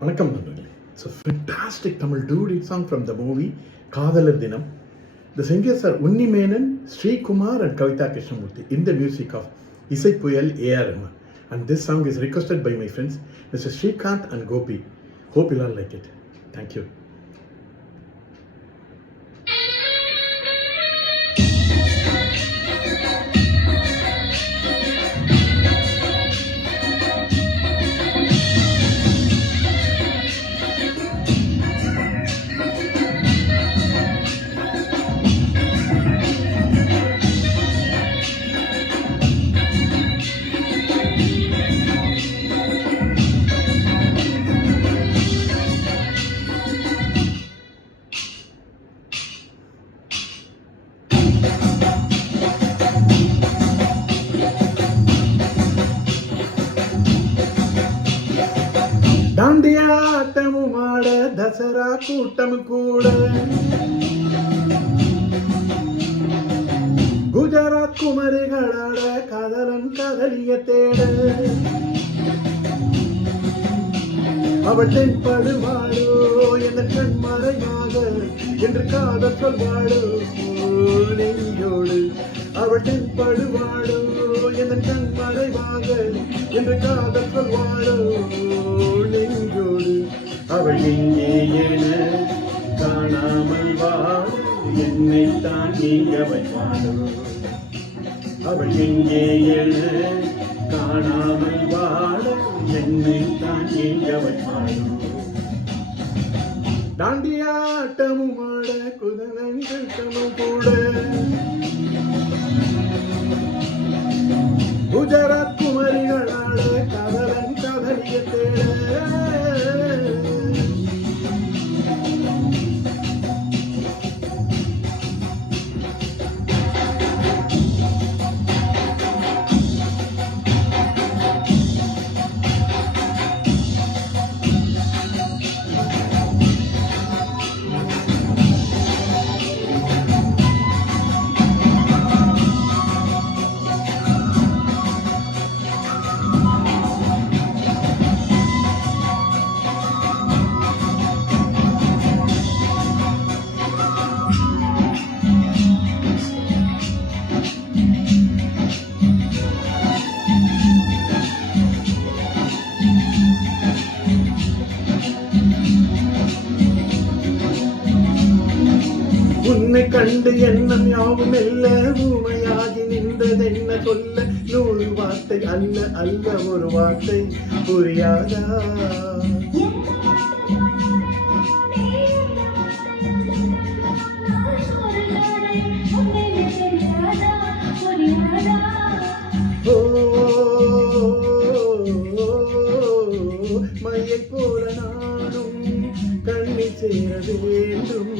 வணக்கம் நண்பர்களே. It's a fantastic Tamil duet song from the movie Kadalar Dinam. The singers are Unni Menon, Sri Kumar and Kavita Krishnamurthy in the music of Isai Puyal A.R. Rahman. And this song is requested by my friends Mr. Srikanth and Gopi. Hope you all like it. Thank you. தாண்டியாட்டமும் ஆட தசரா கூட்டம் கூட குஜராத் குமரிகளாட கதலன் கதலிய தேட அவள் தென்படுவாளோ என்ற கண்மறையாக என்று காதல் சொல்வாளோ நெஞ்சோடு அவள் தென்படுவாளோ என்ற கண்மறைவாக என்று காதல் சொல்வாளோ நெஞ்சோடு அவள் எங்கே என காணாமல் வாழ என்னை தான் நீங்க வைப்பாளோ அவள் எங்கே என காணாமல் வாழ என்னை தான் நீங்க வைப்பாளோ தாண்டியாட்டமும் ஆட குதனங்கட்டமும் கூட குஜராத் குமரிகளாட கதலன் கதலிய தேட உன்னை கண்டு எண்ணம் யாவும் மெல்ல ஊமையாகி நின்றதென்ன சொல்ல நூறு வார்த்தை அல்ல அல்ல ஒரு வார்த்தை புரியாதா மையை போல நானும் கண்ணி சேர வேண்டும்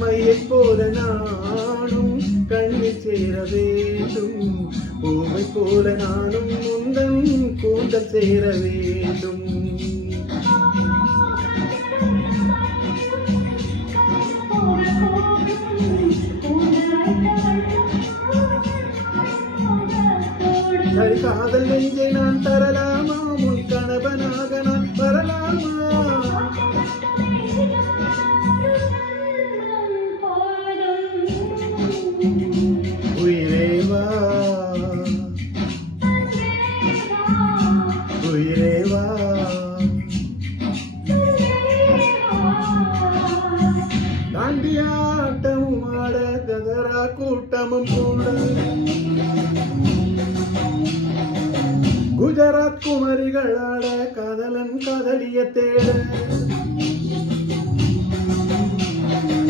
மையை போல நானும் கண்ணீர் சேர வேண்டும் பூவை போல நானும் முந்தன் கூந்தல் சேர வேண்டும் சரி காதல் நெஞ்சை நான் தரலாமா முன் கணவனாக நான் வரலாமா உயிரேவா உயிரேவா தாண்டியாட்டமும் ஆட கதரா கூட்டமும் கூட குஜராத் குமரிகளாட கதலன் கதலிய தேட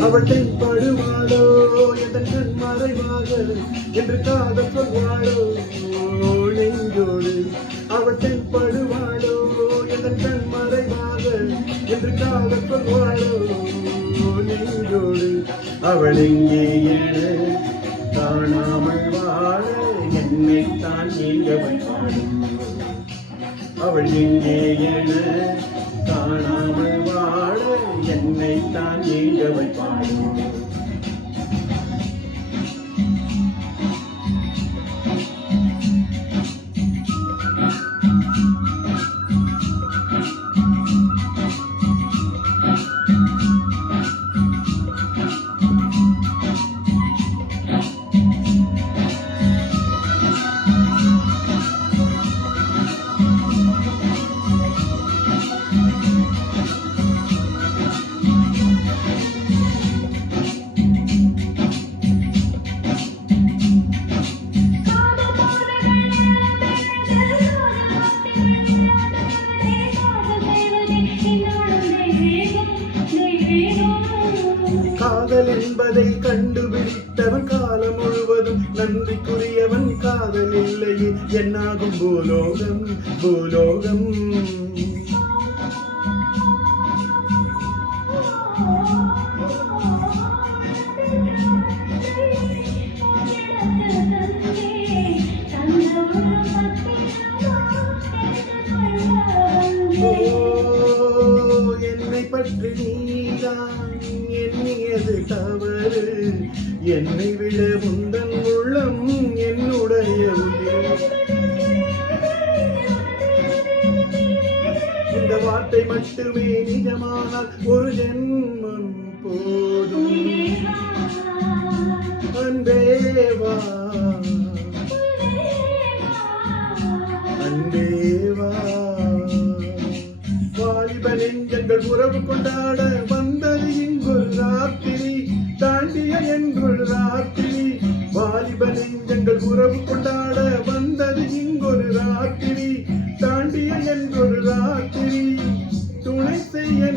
அவள் தென்படுவாளோ எதன் கண் மறைவாக என்று காதல் சொல்வாளோ நெஞ்சோடு அவள் தென்படுவாளோ எதன் கண் மறைவாக என்று காதல் சொல்வாளோ நெஞ்சோடு அவள் எங்கே என காணாமல் வாழ என்னை தான் நீங்க வைப்பாளோ அவள் எங்கே என காணாமல் வாழ என்னை தான் நீங்க வைப்பாளோ காதல் என்பதை கண்டுபிடித்தவன் காலம் முழுவதும் நன்றிக்குரியவன். காதல் இல்லையே என்னாகும் பூலோகம் பூலோகம். என்னை பற்றி நீதான் எண்ணியது தவறு. என்னை விட முந்தன் உள்ளம் என்னுடைய உயிர். இந்த வார்த்தை மட்டுமே நிஜமானால் ஒரு ஜென்மம் போதும். அன்பேவா அன்பேவா. வாலிப நெஞ்சங்கள் உறவு கொண்டாட வந்தது இங்கொரு ராத்திரி. தாண்டிய என்றொரு ராத்திரி. வாலிப நெஞ்சங்கள் உறவு கொண்டாட வந்தது இங்கொரு ராத்திரி. தாண்டிய என்றொரு ராத்திரி. துணை செய்ய